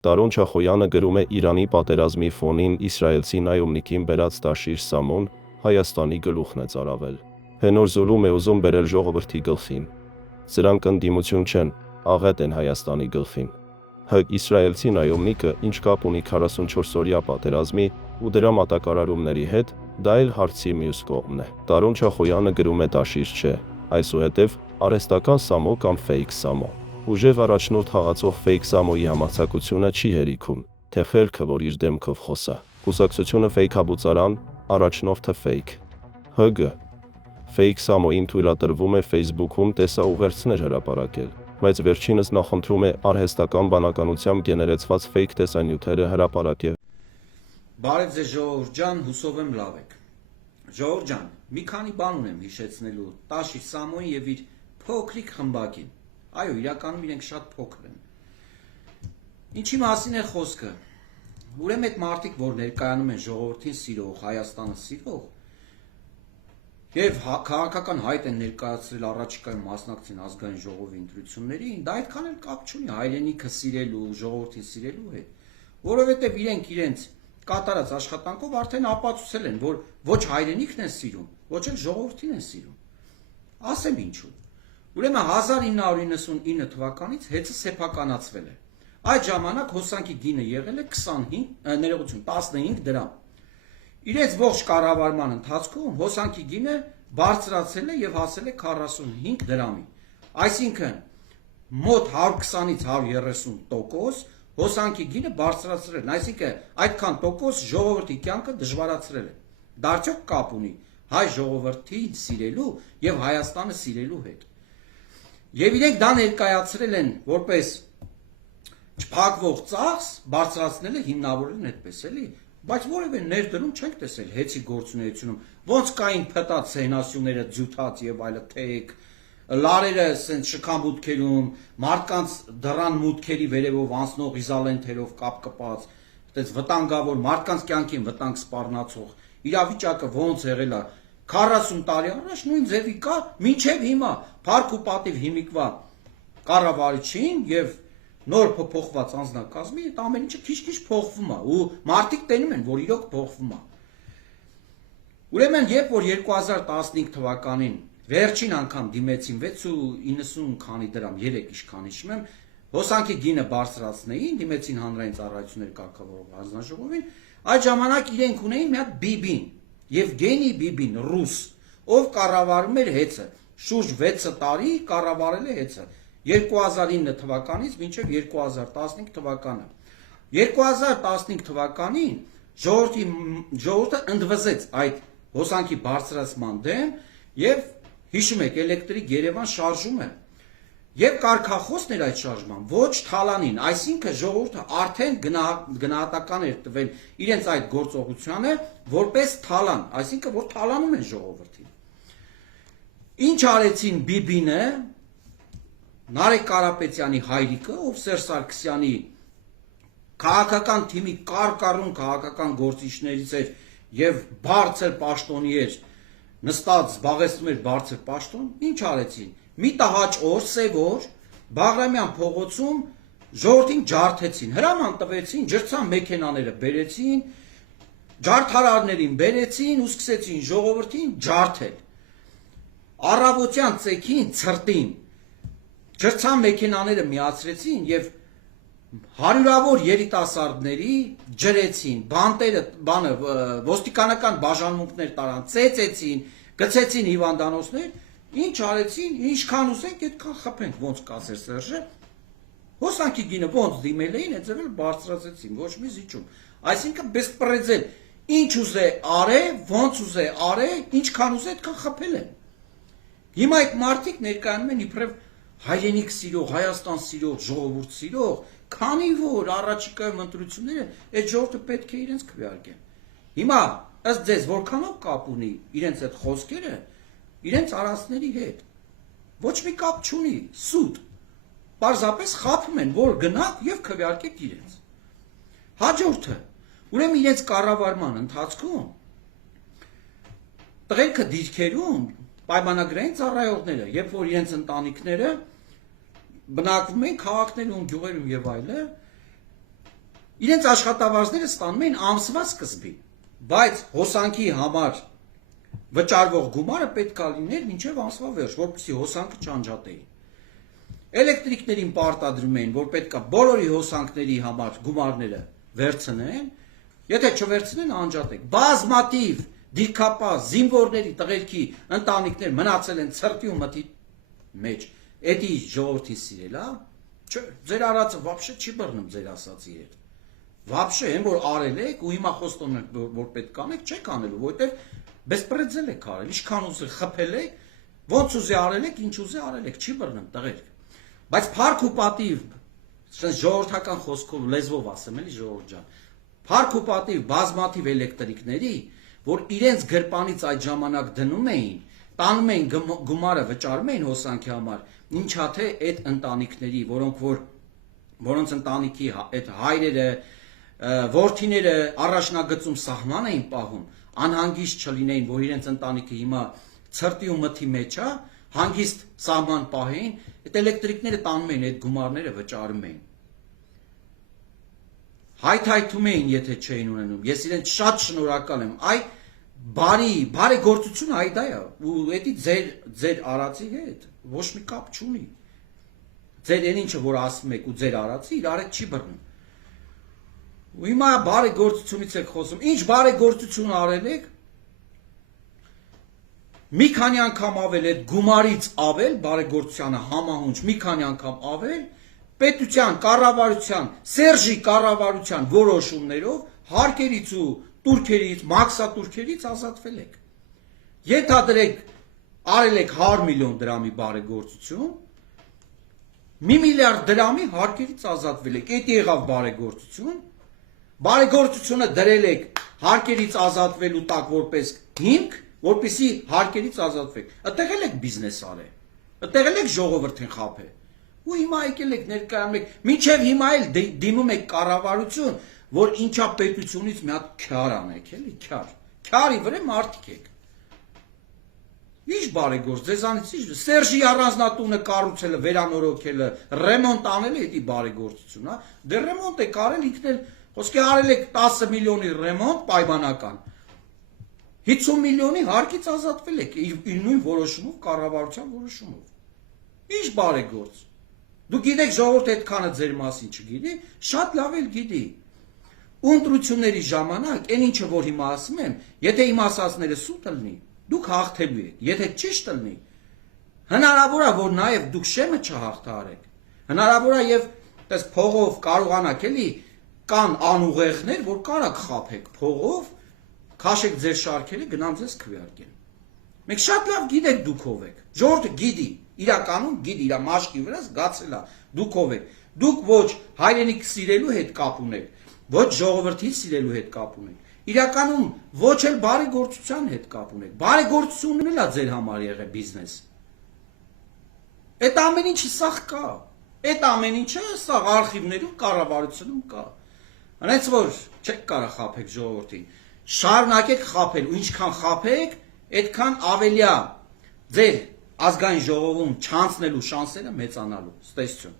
Տարոն Չախոյանը գրում է Իրանի պատերազմի ֆոնին իսրայելցի նայումնիկին բերած տաշիր Սամոն, Հայաստանի գլուխն է ծարավել։ Հենոր Զոլում է ուզում բերել ժողովրդի գլխին։ Սրանք ընդդիմություն չեն, աղետ են Հայաստանի գլխին։ Իսրայելցի նայումնիկը ինչ կապ ունի 44-օրյա պատերազմի ու դրա մատակարարումների հետ, դա էլ հարցի մյուս կողմն է։ Տարոն Չախոյանը գրում է տաշիր չէ, այսուհետև արհեստական Սամո կամ ֆեյք Սամո։ Ուժև առաջնորդ հաղացող ֆեյք Սամոյի համարձակությունը չի հերիքում, թե խելքը, որ իր դեմքով խոսա։ Կուսակցությունը ֆեյքաբուծարան, առաջնորդը ֆեյք։ ՀԳ Ֆեյք Սամոյին թույլատրվում է Facebook-ում տեսաուղերձներ հրապարակել, բայց վերջինս նախընտրում է արհեստական բանականությամբ գեներեցված ֆեյք տեսանյութերը հրապարակել։ Բարև ձեզ ժողովուրդ ջան, հուսով եմ լավ եք։ Ժողովուրդ ջան, մի քանի բան ունեմ հիշեցնելու Տաշիր Սամոյին եւ իր փոքրիկ խմբակին։ Այո, իրականում իրենք շատ փոքր են։ Ինչի մասին է խոսքը։ Ուրեմն այդ մարդիկ, որ ներկայանում են ժողովրդին սիրող, Հայաստանը սիրող, եւ քաղաքական հայտ են ներկայացրել առաջիկայում մասնակցին ազգային ժողովի ընտրություններին, դա այդքան էլ կապ չունի հայրենիքը սիրելու, ժողովրդին սիրելու հետ, որովհետեւ իրենք իրենց կատարած աշխատանքով արդեն ապացուցել են, որ ոչ հայրենիքն են սիրում, ոչ էլ ժողովրդին են սիրում։ Ասեմ ինչու։ Ուրեմն 1999 թվականից հեծը սեփականացվել է։ Այդ ժամանակ հոսանքի գինը եղել է 15 դրամ։ Իրենց ողջ կառավարման ընթացքում հոսանքի գինը բարձրացել է եւ հասել է 45 դրամի։ Այսինքն մոտ 120-ից 130% հոսանքի գինը բարձրացրել են, այսինքն այդքան տոկոս ժողովրդի կյանքը դժվարացրել է։ Դա արդյոք կապ ունի հայ ժողովրդի սիրելու եւ Հայաստանը սիրելու հետ։ Եվ իրենք դա ներկայացրել են որպես չփակվող ծախս, բարձրացնել է հիմնավորել այդպես էլի, բայց որևէ ներդրում չենք տեսել հեծի գործունեությունում, ոնց կային փտած սենասյուները ձյութած եւ այլը թեք, լարերը ասենց շքամուտքերում, մարդկանց դռան մուտքերի վերևով անցնող իզալենտերով կապ կպած, այդպես վտանգավոր մարդկանց կյանքին վտանգ սպառնացող իրավիճակը ոնց եղել է 40 տարի առաջ նույն ձևի կա մինչև հիմա փառք ու պատիվ հիմիկվա կառավարչին եւ նոր փոփոխված անձնակազմի այդ ամեն ինչը քիչ-քիչ փոխվում է ու մարդիկ տենում են որ իրոք փոխվում է։ Ուրեմն երբ որ 2015 թվականին վերջին անգամ դիմեցին 6.90 քանի դրամ 3 իշքան հիշում եմ հոսանքի գինը բարձրացնեին դիմեցին հանրային ծառայությունների կարգավորող հանձնաժողովին այդ ժամանակ իրենք ունեին մի հատ բիբին Եվգենի Բիբին ռուս ով կառավարում էր հեծը շուրջ 6 տարի կառավարել է հեծը 2009 թվականից մինչև 2015 թվականը 2015 թվականին ժողովուրդը ընդվզեց այդ հոսանքի բարձրացման դեմ եւ հիշում եք էլեկտրիկ Երևան շարժում է եւ կարգախոսն էր այդ շարժման ոչ թալանին այսինքն ժողովուրդը արդեն գնահատական էր տվել իրենց այդ գործողությանը որպես թալան այսինքն որ թալանում են ժողովրդին ինչ արեցին Բիբինը Նարեկ Կարապետյանի հայրիկը ով Սերժ Սարգսյանի քաղաքական թիմի կարկառուն քաղաքական գործիչներից էր եւ բարձր պաշտոնի էր նստած զբաղեցնում էր բարձր պաշտոն ինչ արեցին մի տհաճ օր սև օր Բաղրամյան փողոցում ժողովրդին ջարդեցին հրաման տվեցին ջրցան մեքենաները բերեցին ջարդարարներին բերեցին ու սկսեցին ժողովրդին ջարդել առավոտյան ցեքին ցրտին ջրցան մեքենաները միացրեցին եւ հարյուրավոր երիտասարդների ջրեցին բանտերը բանը ոստիկանական բաժանմունքներ տարան ծեծեցին գցեցին հիվանդանոցներ Ինչ արեցին, ինչքան ուզենք, այդքան խփենք, ոնց կասեր Սերժը։ Հոսանքի գինը ոնց դիմել էին, այդ ձևել բարձրացեցին, ոչ մի զիջում։ Այսինքն բեսպրեձել, ինչ ուզե արե, ոնց ուզե արե, ինչքան ուզե, այդքան խփել են։ Հիմա այդ մարդիկ ներկայանում են իբրև հայրենիք սիրող, Հայաստան սիրող, ժողովուրդ սիրող, քանի որ առաջիկայում ընտրությունները այդ ժողովուրդը պետք է իրենց քվեարկեն։ Հիմա ըստ ձեզ որքանով կապ ունի իրենց այդ խոսքերը իրենց արածների հետ ոչ մի կապ չունի սուտ պարզապես խափում են որ գնաք եւ քվեարկեք իրենց հաջորդը ուրեմն իրենց կառավարման ընթացքում տղերքը դիրքերում պայմանագրային ծառայողները երբ որ իրենց ընտանիքները բնակվում են քաղաքներում գյուղերում եւ այլը իրենց աշխատավարձները ստանում էին ամսվա սկզբին, բայց հոսանքի համար վճարվող գումարը պետք է լիներ մինչև ամսվա վերջ, որպեսզի հոսանքը չանջատեին։ Էլեկտրիկներին պարտադրում էին, որ պետք է բոլորի հոսանքների համար գումարները վերցնեն, եթե չվերցնեն անջատեք։ Բազմաթիվ դիրքապահ զինվորների տղերքի ընտանիքներ մնացել են ցրտի ու մթի մեջ։ Էդի ժողովրդին սիրել, հա։ Չէ, ձեր արածը вообще չի բռնում ձեր ասացի հետ։ Вообще, այն որ արել եք ու հիմա խոստում եք, որ պետք անեք, չեք անելու, որովհետև բեսպրեդել եք արել, ինչքան ուզի խփել եք, ոնց ուզի արել եք, ինչ ուզի արել եք, չի բռնում տղերք։ Բայց փառք ու պատիվ, ժողովրդական խոսքով լեզվով ասեմ, էլի ժողովուրդ ջան, փառք ու պատիվ բազմաթիվ էլեկտրիկների, որ իրենց գրպանից այդ ժամանակ դնում էին, տանում էին գումարը վճարում էին հոսանքի համար, ինչա թե այդ ընտանիքների, որոնց ընտանիքի այդ հայրերը, որդիները առաջնագծում սահման էին պահում, անհանգիստ չլինեին, որ իրենց ընտանիքը հիմա ցրտի ու մթի մեջ է, հանգիստ սահման պահեին, այդ էլեկտրիկները տանում էին այդ գումարները վճարում էին։ Հայթայթում էին, եթե չէին ունենում։ Ես իրենց շատ շնորհակալ եմ։ Այ բարեգործությունը այ դա է, ու էդի ձեր արածի հետ ոչ մի կապ չունի։ Ձեր այն ինչը որ ասում եք ու ձեր արածի իրար հետ չի բռնում։ Ու հիմա բարեգործությունից եք խոսում։ Ինչ բարեգործություն արել եք։ Մի քանի անգամ ավել այդ գումարից ավել բարեգործությանը համահունչ, մի քանի անգամ ավել պետության, կառավարության, Սերժի կառավարության որոշումներով հարկերից ու турքերից, մաքսատուրքերից ազատվել եք։ Ենթադրեք արել եք 100 միլիոն դրամի բարեգործություն, 1 միլիարդ դրամի հարկերից ազատվել եք։ Էդ եղավ բարեգործություն։ Բարեգործությունը դրել եք հարկերից ազատվելու տակ որպես հիմք, որպեսզի հարկերից ազատվեք։ Այդտեղ էլ եք բիզնես արել։ Այդտեղ էլ եք ժողովրդին խաբել։ Ու հիմա եկել եք ներկայանում եք, մինչև հիմա էլ դիմում եք կառավարություն, որ ինչա պետությունից մի հատ քյար անեք, էլի քյար։ Քյարի վրա մարդիկ եք։ Ինչ բարեգործ, ձեզանից ինչ Սերժի առանձնատունը կառուցելը, վերանորոգելը, ռեմոնտ անելը էդի բարեգործություն, հա։ Դե ռեմոնտ եք արել ինքն էլ, խոսքի արել եք 10 միլիոնի ռեմոնտ պայմանական։ 50 միլիոնի հարկից ազատվել եք իր նույն որոշումով, կառավարության որոշումով։ Ինչ բարեգործ։ Դու գիտեք ժողովուրդը այդքանը ձեր մասին չգիտի, շատ լավ էլ գիտի։ Ընտրությունների ժամանակ, այն ինչը որ հիմա ասում եմ, եթե իմ ասածները սուտ լինի, դուք հաղթելու եք, եթե ճիշտ լինի, հնարավոր է որ նաև դուք շեմը չհաղթարեք։ Հնարավոր է եւ այդպես փողով կարողանաք էլի կան անուղեղներ, որ կարաք խափեք փողով, քաշեք ձեր շարքերը, գնամ ձեզ քվեարկեն։ Մենք շատ լավ գիտենք դուք ով եք։ Ժողովուրդը գիտի, իրականում գիտի, իր մաշկի վրա զգացել է, դուք ով եք։ Դուք ոչ հայրենիք սիրելու հետ կապ ունեք, ոչ ժողովրդի սիրելու հետ կապ ունեք։ Իրականում ոչ էլ բարեգործության հետ կապ ունեք։ Բարեգործությունն էլ է ձեր համար եղել բիզնես։ Այդ ամեն ինչը սաղ կա։ Այդ ամեն ինչը սաղ արխիվներում, կառավարությունում կա։ Հենց որ չեք կարող խափեք ժողովրդին։ Շարունակեք խափել, ու ինչքան խափեք, այդքան ավելի է ձեր ազգային ժողովում չանցնելու շանսերը մեծանալու։ Ստեսություն։